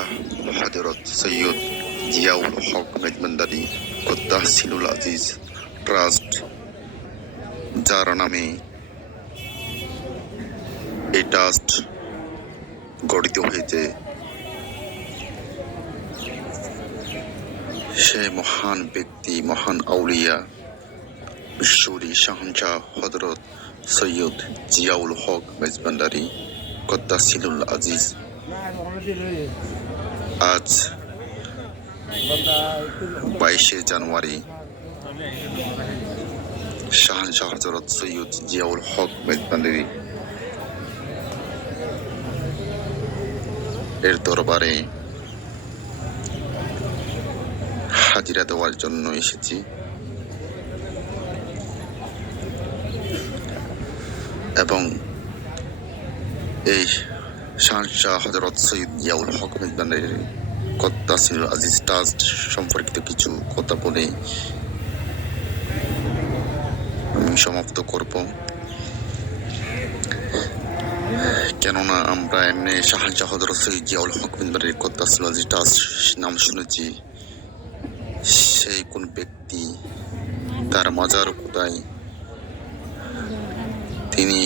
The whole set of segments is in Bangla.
শাহ হযরত সৈয়দ জিয়াউল হক মেজবান্ডারী কদ্দাসিলুল আজিজ ট্রাস্ট, যার নামে এই ট্রাস্ট গঠিত হয়েছে, সে মহান ব্যক্তি, মহান আউলিয়া বিশ্বরী শাহনশাহ হযরত সৈয়দ জিয়াউল হক মেজবান্ডারী কদ্দাসিলুল আজিজ আজ 22শে জানুয়ারি শাহনশাহ হযরত সৈয়দ জিয়াউল হক মেজবান্ডারী এর দরবারে হাজিরা দেওয়ার জন্য এসেছি এবং এই শাহনশাহ হযরত সৈয়দ জিয়াউল হক মেজবান্ডারী কদ্দাসিলুল আজিজ ট্রাস্ট সম্পর্কিত কিছু কথা বলে আমি সমাপ্ত করব। কেননা আমরা এমনি শাহনশাহ হযরত সৈয়দ জিয়াউল হক মেজবান্ডারী কদ্দাসিলুল আজিজ ট্রাস্ট নাম শুনেছি, সেই কোন ব্যক্তি, তার মাজার কোথায়, তিনি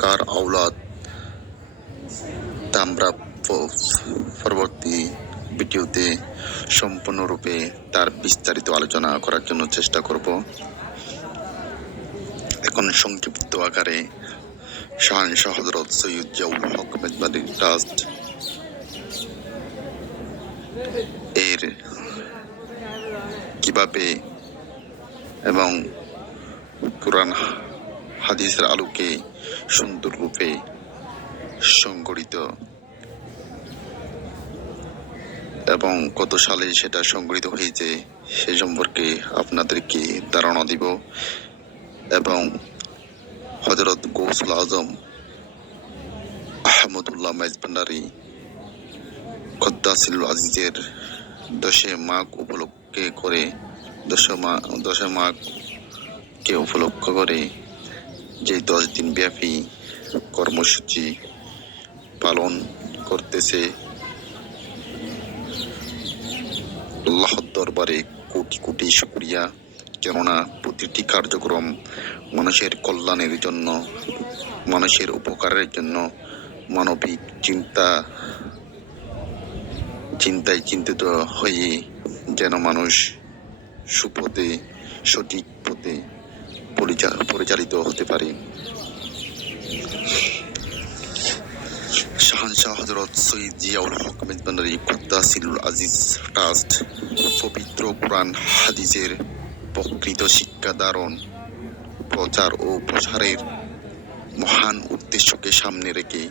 কার আওলাদ, তা আমরা পরবর্তী ভিডিওতে সম্পূর্ণরূপে তার বিস্তারিত আলোচনা করার জন্য চেষ্টা করব। এখন সংক্ষিপ্ত আকারে শাহনশাহ হযরত সৈয়দ জিয়াউল হক মেজবান্ডারী ট্রাস্ট এর কিভাবে এবং কুরআন হাদিসের আলোকে সুন্দর রূপে সংগঠিত এবং কত সালে সেটা সংগঠিত হয়েছে সে সম্পর্কে আপনাদেরকে ধারণা দিব এবং হযরত গৌসুল আজম আহমদুল্লাহ মেজবান্ডারী কদ্দাসিলুল আজিজের 10 মাঘ উপলক্ষে করে 10 মাঘকে উপলক্ষ করে যে 10 দিন ব্যাপী কর্মসূচি পালন করতেছে, আল্লাহর দরবারে কোটি কোটি শুকরিয়া। কেননা প্রতিটি কার্যক্রম মানুষের কল্যাণের জন্য, মানুষের উপকারের জন্য, মানবিক চিন্তায় চিন্তিত হয়ে যেন মানুষ সুপথে, সঠিক পথে পরিচালিত হতে পারে। শাহনশাহ হযরত সৈয়দ জিয়াউল হক মেজবান্ডারী কদ্দাসিলুল আজিজ ট্রাস্ট পবিত্র কুরআন হাদিসের প্রকৃত শিক্ষা ধারণ, প্রচার ও প্রসারের মহান উদ্দেশ্যকে সামনে রেখে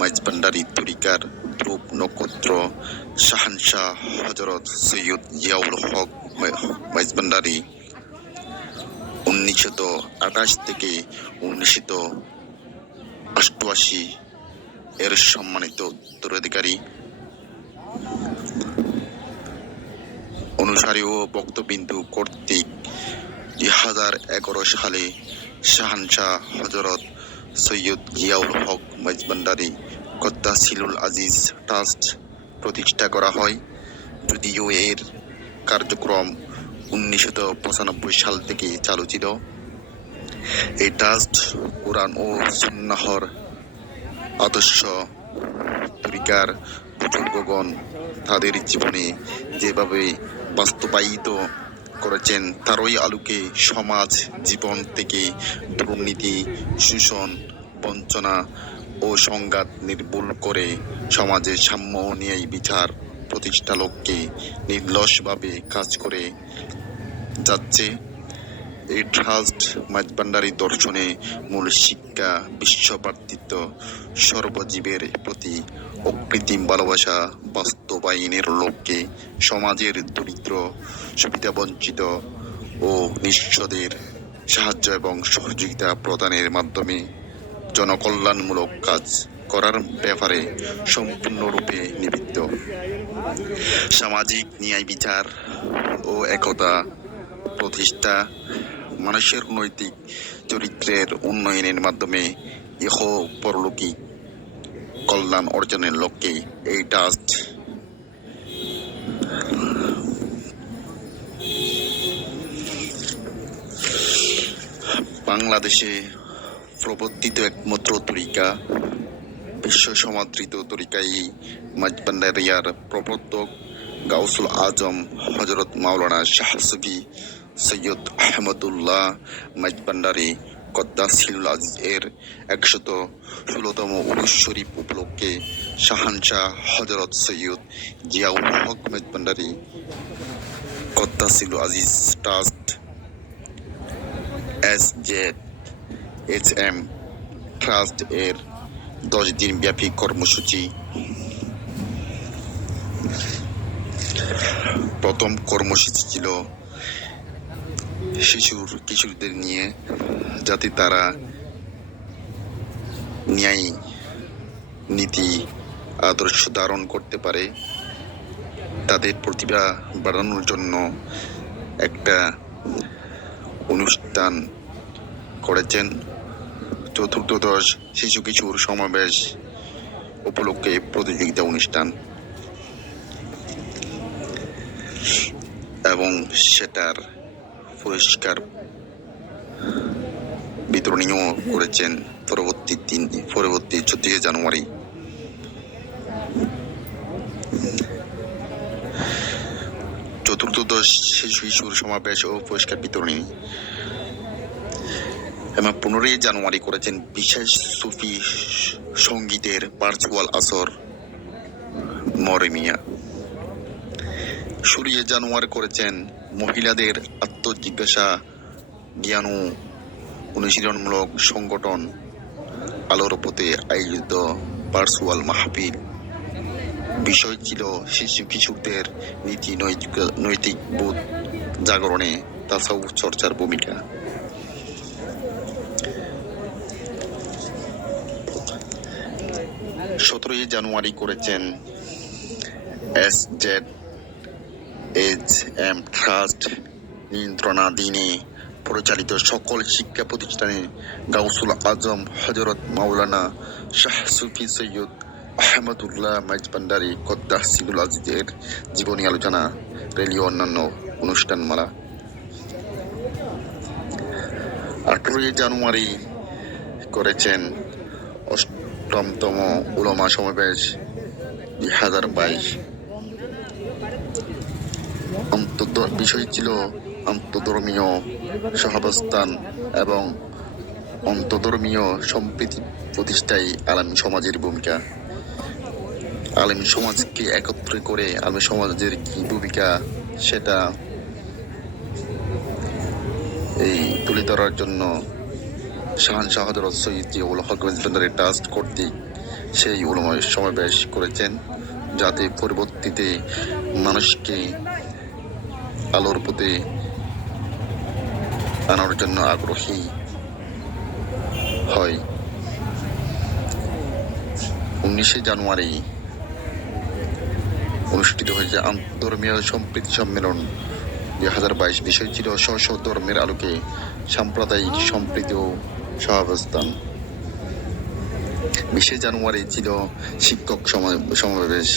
মেজবান্ডারী তরিকার ধ্রুব নক্ষত্র শাহনশাহ হযরত সৈয়দ জিয়াউল হক মেজবান্ডারী 1928 থেকে 1988 এর সম্মানিত উত্তরাধিকারী, অনুসারী ও ভক্তবিন্দু কর্তৃক 2011 সালে শাহনশাহ হযরত সৈয়দ জিয়াউল হক মেজবান্ডারী কদ্দাসিলুল আজিজ ট্রাস্ট প্রতিষ্ঠা করা হয়। যদিও এর কার্যক্রম 1995 সাল থেকে চালু ছিল, এই ট্রাস্ট কুরআন ও সুন্নাহর আদর্শ তরিকার বুজুর্গগণ তাদের জীবনে যেভাবে বাস্তবায়িত করেছেন তারই আলোকে সমাজ জীবন থেকে দুর্নীতি, শোষণ, বঞ্চনা ও সংঘাত নির্মূল করে সমাজে সাম্য ও ন্যায় বিচার প্রতিষ্ঠা লক্ষ্যে নির্লসভাবে কাজ করে যাচ্ছে। এই ট্রাস্ট মেজবান্ডারী দর্শনে মূল শিক্ষা বিশ্বভ্রাতৃত্ব, সর্বজীবের প্রতি অকৃত্রিম ভালোবাসা বাস্তবায়নের লক্ষ্যে সমাজের দরিদ্র, সুবিধাবঞ্চিত ও নিঃস্বদের সাহায্য এবং সহযোগিতা প্রদানের মাধ্যমে জনকল্যাণমূলক কাজ করার ব্যাপারে সম্পূর্ণরূপে নিবদ্ধ। সামাজিক ন্যায় বিচার ও একতা প্রতিষ্ঠা, মানুষের নৈতিক চরিত্রের উন্নয়নের মাধ্যমে ইহ পরলৌকিক কল্যাণ অর্জনের লক্ষ্যে এই ট্রাস্ট বাংলাদেশে প্রবর্তিত একমাত্র তরিকা, বিশ্ব সমাদৃত তরিকা এই মাঝবান্ডারিয়ার প্রবর্তক গাউসুল আজম হজরত মাওলানা শাহ সুফি সৈয়দ আহমদুল্লাহ মাঝবান্ডারি কদ্দাসিল আজিজ এর 116তম উরুস শরীফ উপলক্ষে শাহানশাহ হজরত সৈয়দ জিয়াউল হক Maijbhandari কদ্দাসিল Aziz trust SJHM trust এর 10 দিন ব্যাপী কর্মসূচি। প্রথম কর্মসূচি ছিল কিশোরদের নিয়ে, যাতে তারা ন্যায় নীতি আদর্শ ধারণ করতে পারে। তাদের প্রতিভা বাড়ানোর জন্য একটা অনুষ্ঠান করেছেন। চতুর্দশ শিশু কিশোর সমাবেশ উপলক্ষে প্রতিযোগিতা অনুষ্ঠান এবং সেটার পুরস্কার বিতরণীয় করেছেন পরবর্তী 14 জানুয়ারি। চতুর্দশ শিশু কিশোর সমাবেশ ও পুরস্কার বিতরণী এবং 15 জানুয়ারি করেছেন বিশেষ সুফি সঙ্গীতের ভার্চুয়াল আসর মরমিয়া। 16 জানুয়ারি করেছেন মহিলাদের আত্মজিজ্ঞাসা জ্ঞান ও অনুশীলনমূলক সংগঠন আলোর পথে আয়োজিত ভার্চুয়াল মাহফিল। বিষয় ছিল শিশু কিশোরদের নীতি নৈতিক বোধ জাগরণে তাসাউফ চর্চার ভূমিকা। 17 জানুয়ারি করেছেন SJHM ট্রাস্ট নিয়ন্ত্রণাধীনে পরিচালিত সকল শিক্ষা প্রতিষ্ঠানে গাউসুল আজম হজরত মাওলানা শাহ সুফি সৈয়দ আহমদুল্লাহ মাঝবান্ডারি কদ্দাসিল আজিজের জীবনী আলোচনা, র্যালি ও অন্যান্য অনুষ্ঠানমালা। 18 জানুয়ারি করেছেন 8তম উলামা সমাবেশ 2022। বিষয় ছিল আন্তঃধর্মীয় সহাবস্থান এবং অন্তঃধর্মীয় সম্প্রীতি প্রতিষ্ঠায় আলেমী সমাজের ভূমিকা। আলেমী সমাজকে একত্র করে আলেমী সমাজের কি ভূমিকা সেটা এই তুলে ধরার জন্য শাহানশাহ হযরত সৈয়দ জিয়াউল হক মাঝবান্ডারি ট্রাস্ট কর্তৃক সেই উলামা সমাবেশ করেছেন, যাতে পরবর্তীতে মানুষকে আলোর পথে আনার জন্য আগ্রহী হয়। 19 জানুয়ারি অনুষ্ঠিত হয়েছে আন্তঃধর্মীয় সম্প্রীতি সম্মেলন 2022। বিষয় ছিল স্ব ধর্মের আলোকে সাম্প্রদায়িক সম্প্রীতি ও সহাবস্থান। 20 জানুয়ারি ছিল শিক্ষক সমাবেশ।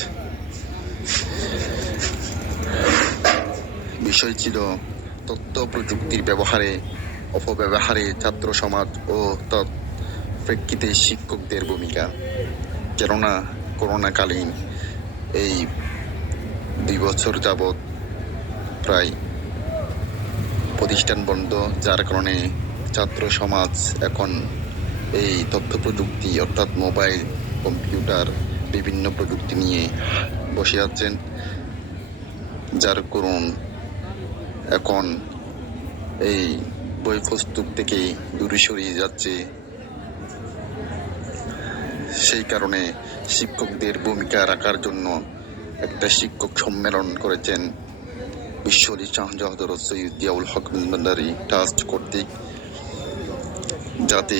বিষয় ছিল তথ্য প্রযুক্তির অপব্যবহারে ছাত্র সমাজ ও প্রেক্ষিতে শিক্ষকদের ভূমিকা। কেননা করোনাকালীন এই 2 বছর যাবৎ প্রায় প্রতিষ্ঠান বন্ধ, যার কারণে ছাত্র সমাজ এখন এই তথ্য প্রযুক্তি অর্থাৎ মোবাইল, কম্পিউটার, বিভিন্ন প্রযুক্তি নিয়ে বসে আছেন, যার করুন এখন এই বই পুস্তক থেকে দূরে সরিয়ে যাচ্ছে। সেই কারণে শিক্ষকদের ভূমিকা রাখার জন্য একটা শিক্ষক সম্মেলন করেছেন বিশ্বলি শাহানশাহ হযরত সৈয়দ জিয়াউল হক মাঝবান্ডারি ট্রাস্ট কর্তৃক, যাতে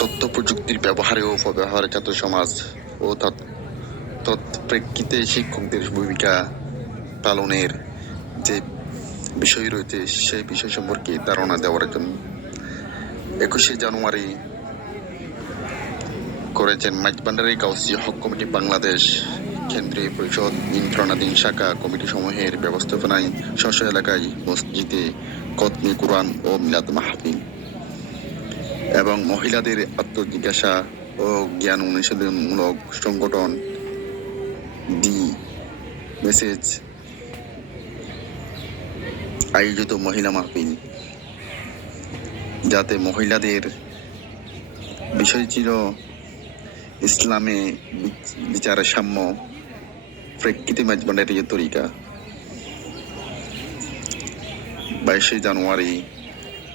তথ্য প্রযুক্তির ব্যবহারে ও অপব্যবহারে ছাত্র সমাজ ও তৎপ্রেক্ষিতে শিক্ষকদের ভূমিকা পালনের যে বিষয় রয়েছে সেই বিষয় সম্পর্কে ধারণা দেওয়ার জন্য 21 জানুয়ারি করেছেন মাঝবান্ডারি গাউসিয়া হক কমিটি বাংলাদেশ কেন্দ্রীয় পরিষদ নিয়ন্ত্রণাধীন শাখা কমিটি সমূহের ব্যবস্থাপনায় স্ব এলাকায় মসজিদে খতমে কুরআন ও মিলাদ মাহফিল এবং মহিলাদের আত্মজিজ্ঞাসা ও জ্ঞান অনুশীলনমূলক সংগঠন দি মেসেজ আয়োজিত মহিলা মাহফিল, যাতে মহিলাদের বিষয় ছিল ইসলামে বিচারের সাম্য প্রেক্ষিতে মেজবানের তরিকা। 22 জানুয়ারি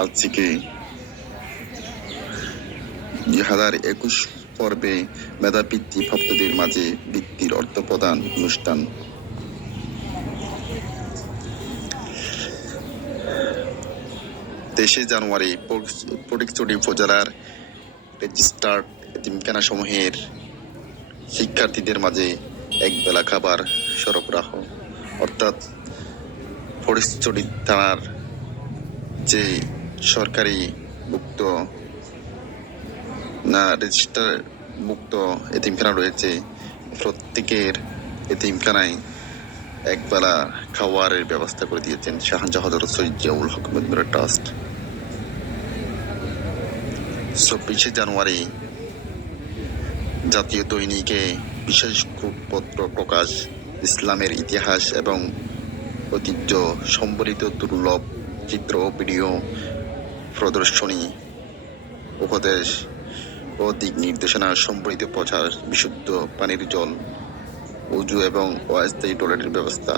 আজ থেকে 2021 পর্বে মেধাবৃত্তি প্রাপ্তদের মাঝে বৃত্তির অর্থ প্রদান অনুষ্ঠান। তেইশে জানুয়ারি ফটিকছড়ি উপজেলার রেজিস্টার্ড এতিমখানা সমূহের শিক্ষার্থীদের মাঝে একবেলা খাবার সরবরাহ, অর্থাৎ ফটিকছড়ি থানার যে সরকারি মুক্ত রেজিস্টার মুক্ত এতিমখানা রয়েছে, প্রত্যেকের এতিমখানায় একবেলা খাওয়ারের ব্যবস্থা করে দিয়েছেন শাহজাহান হযরত সৈয়দ জিয়াউল হক মেদবানের ট্রাস্ট। 24 জানুয়ারি জাতীয় দৈনিকে বিশেষ গ্রুপপত্র প্রকাশ, ইসলামের ইতিহাস এবং ঐতিহ্য সম্বলিত দুর্লভ চিত্র ও ভিডিও প্রদর্শনী, উপদেশ ও দিক নির্দেশনা সম্বলিত প্রচার, বিশুদ্ধ পানির জল, উজু এবং অস্থায়ী টয়লেটের ব্যবস্থা।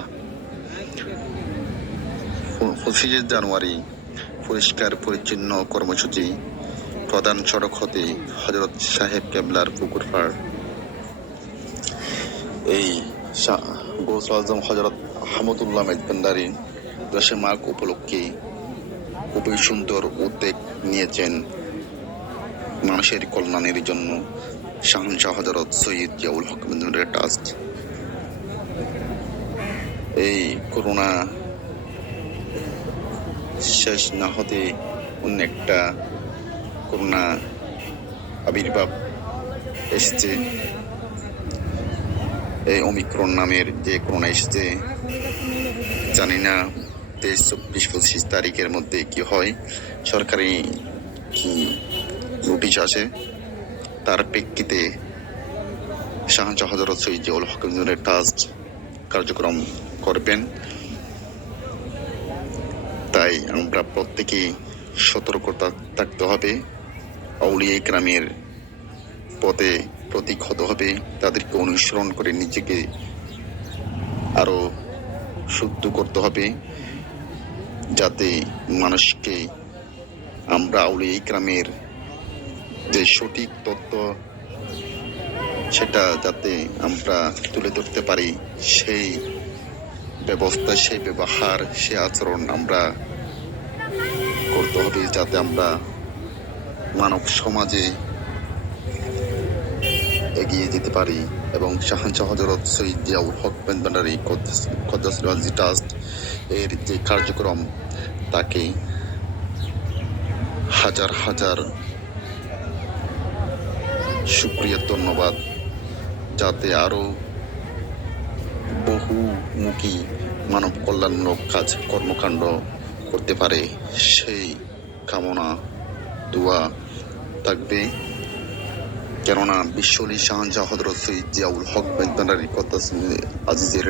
25 জানুয়ারি পরিষ্কার পরিচ্ছন্ন কর্মসূচি, প্রধান সড়ক হতে হযরত সাহেব কেবলার পুকুর পাড়। এই গৌসুল আজম হযরত আহমদুল্লাহ মেজবান্ডারি দশে মাঘ উপলক্ষে খুবই সুন্দর উদ্যোগ নিয়েছেন মানুষের কল্যাণের জন্য শাহজাহান হযরত সৈয়দ জিয়াউল হক মেদবানের ট্রাস্ট। এই করোনা শেষ না হতে অন্য একটা করোনা আবির্ভাব এসেছে। এই ওমিক্রন নামের যে করোনা এসেছে, জানি না 23, 24, 25 তারিখের মধ্যে কি হয়, সরকারি কি নোটিশ আসে, তার প্রেক্ষিতে শাহজাহান হযরত সৈয়দ জিয়াউল হক মেদবানের ট্রাস্ট কার্যক্রম করবেন। তাই আমরা প্রত্যেকেই সতর্কতা থাকতে হবে, আউলিয়া ইকরামের পথে প্রতীক হতে হবে, তাদেরকে অনুসরণ করে নিজেকে আরো শুদ্ধ করতে হবে, যাতে মানুষকে আমরা আউলিয়া ইকরামের যে সঠিক তথ্য সেটা যাতে আমরা তুলে ধরতে পারি, সেই ব্যবস্থা, সেই ব্যবহার, সেই আচরণ আমরা করতে হবে, যাতে আমরা মানব সমাজে এগিয়ে যেতে পারি এবং শাহজাহান হযরত সৈয়দ জিয়াউল হক মেদবান্ডারি কদ্দাসুল আযিজ ট্রাস্ট এর যে কার্যক্রম, তাকে হাজার হাজার শুকরিয়া, ধন্যবাদ, যাতে আরো বহুমুখী মানব কল্যাণমূলক কাজ কর্মকাণ্ড করতে পারে, সেই কামনা দোয়া থাকবে। কেননা বিশ্বলি শাহজাহান হযরত সৈয়দ জিয়াউল হক মেদবান্ডারি কদ্দাসুল আজিজের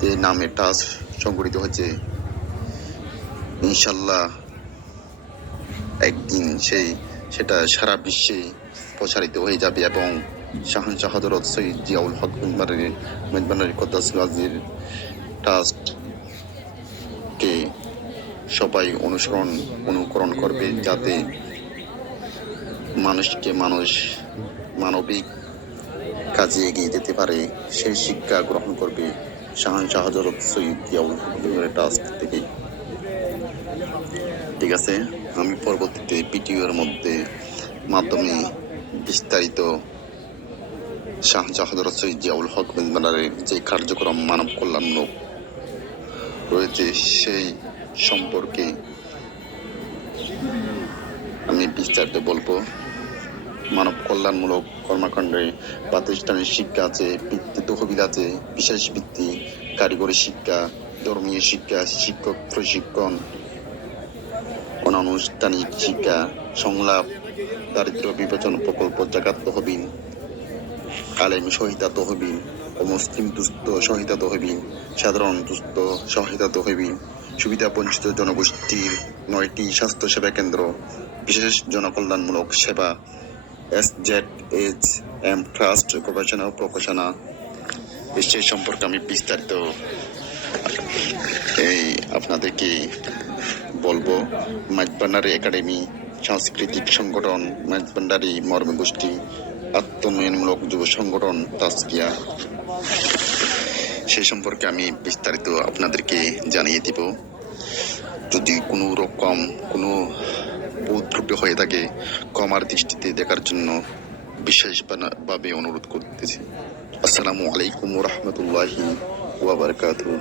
যে নামে ট্রাস্ট সংগঠিত হয়েছে, ইনশাল্লাহ একদিন সেটা সারা বিশ্বে প্রসারিত হয়ে যাবে এবং শাহজাহান হযরত সৈয়দ জিয়াউল হক মেদবান্ডারি কদ্দাসুল আজিজের ট্রাস্টকে সবাই অনুকরণ করবে, যাতে মানুষকে মানুষ মানবিক কাজে এগিয়ে যেতে পারে, সেই শিক্ষা গ্রহণ করবে শাহজাহান হযরত সৈয়দ জিয়াউল হক মেদবান্ডারি ট্রাস্ট থেকে। ঠিক আছে, আমি পরবর্তীতে ভিডিওর মাধ্যমে বিস্তারিত শাহজাহান হযরত সৈয়দ জিয়াউল হক মেদবান্ডারির যে কার্যক্রম মানব কল্যাণমূলক রয়েছে সেই সম্পর্কে আমি বিস্তারিত বলবো। মানব কল্যাণমূলক কর্মকাণ্ডে প্রাতিষ্ঠানিক শিক্ষা আছে, বৃত্তি তহবিল আছে, বিশেষ বৃত্তি, কারিগরি শিক্ষা, ধর্মীয় শিক্ষা, শিক্ষক প্রশিক্ষণ, অনানুষ্ঠানিক শিক্ষা, সংলাপ, দারিদ্র বিবেচন প্রকল্প, জাকাত তহবিল, আলেম সহায়তা তহবিল, অমুসলিম দুস্থ সহায়তা তহবিল, সাধারণ দুস্থ সহায়তা তহবিল, সুবিধা বঞ্চিত জনগোষ্ঠীর 9টি স্বাস্থ্যসেবা কেন্দ্র, বিশেষ জনকল্যাণমূলক সেবা, SZHM ট্রাস্ট, গবেষণা ও প্রকাশনা। সেই সম্পর্কে আমি বিস্তারিত আপনাদেরকে বলবো। মাঝবান্ডারি একাডেমি, সাংস্কৃতিক সংগঠন মাঝবান্ডারি মর্ম গোষ্ঠী, আত্মোন্নয়নমূলক যুব সংগঠন তাজকিয়া, সেই সম্পর্কে আমি বিস্তারিত আপনাদেরকে জানিয়ে দিব। যদি কোনো রকম কোনো ভুল ত্রুটি হয়ে থাকে ক্ষমার দৃষ্টিতে দেখার জন্য বিশেষভাবে অনুরোধ করতেছি। আসসালামু আলাইকুম ওয়া রাহমাতুল্লাহি ওয়া বারাকাতুহু।